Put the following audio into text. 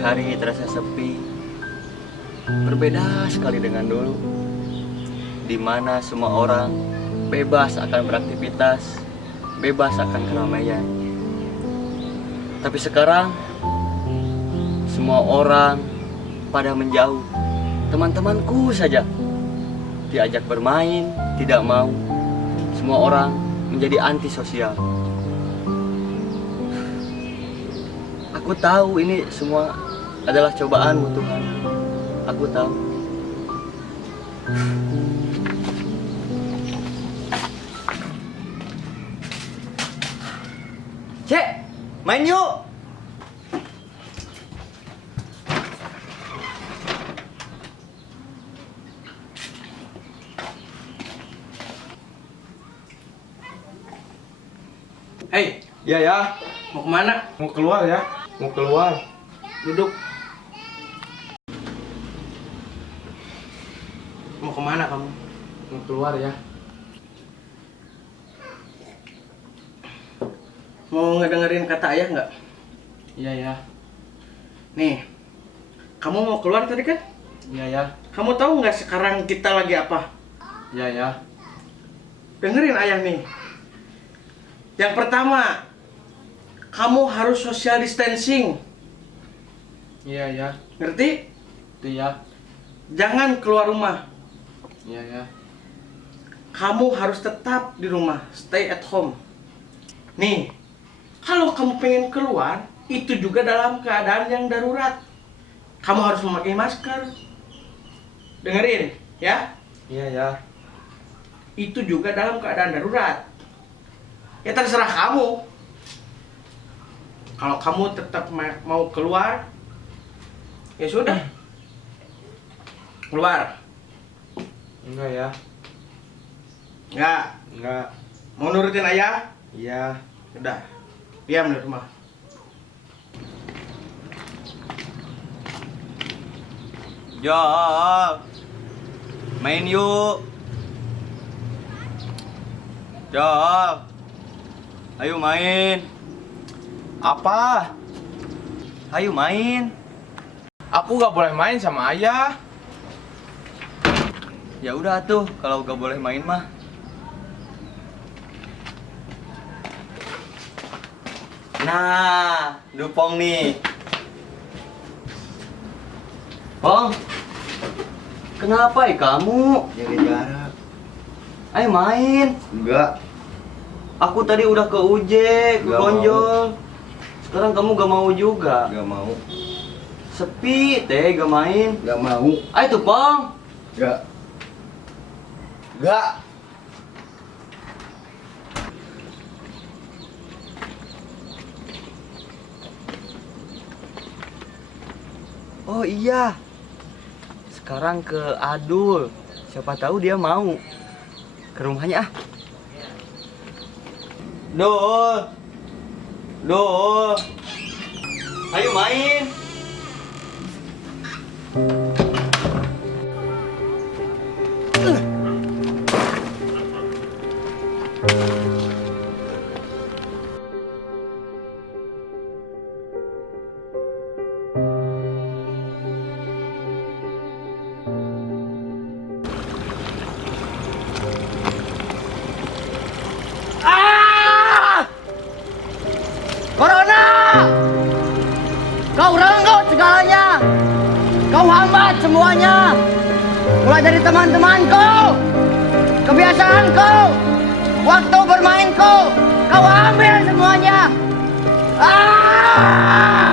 hari terasa sepi, berbeda sekali dengan dulu, di mana semua orang bebas akan beraktivitas, bebas akan keramaian. Tapi sekarang, semua orang pada menjauh. Teman-temanku saja diajak bermain, tidak mau. Semua orang menjadi antisosial. Aku tahu ini semua adalah cobaanmu Tuhan. Aku tahu. Cek, main yuk. Hei, Iya ya, mau kemana? mau keluar ya, mau keluar. Duduk. Mau kemana kamu? Mau keluar ya. Mau ngedengerin kata ayah nggak? Iya ya, Nih, kamu mau keluar tadi kan? iya ya, Kamu tahu nggak sekarang kita lagi apa? iya ya, Dengerin ayah nih. Yang pertama, kamu harus social distancing. iya ya, Ngerti? itu ya, Jangan keluar rumah. iya ya, Kamu harus tetap di rumah, stay at home. Nih, kalau kamu pengen keluar, itu juga dalam keadaan yang darurat. Kamu harus memakai masker. Dengerin, ya. iya ya. Itu juga dalam keadaan darurat. Ya terserah kamu. Kalau kamu tetap mau keluar, ya sudah. Keluar. Enggak ya, Nggak. enggak, Mau nurutin ayah? iya. Udah. Diam di rumah. Jol, main yuk. Jol, ayo main. Apa? Ayo main. Aku gak boleh main sama ayah. Ya udah tuh, kalau gak boleh main mah. Nah, Dupong nih. Pong, kenapa ya kamu? Jaga jarak. Ayo main. Enggak. Aku tadi udah ke UJ, ke Gak Gonjol. Sekarang kamu gak mau juga. Gak mau. Sepi teh, gak main. Gak mau. Ayo tuh Pong. Gak. Gak. Oh iya. Sekarang ke Adul. Siapa tahu dia mau ke rumahnya ah. Dul. Dul. Ayo main. Corona! Kau renggut segalanya. Kau hambat semuanya. Mulai dari teman-temanku, kebiasaanku, waktu bermainku. Kau ambil semuanya. Ah!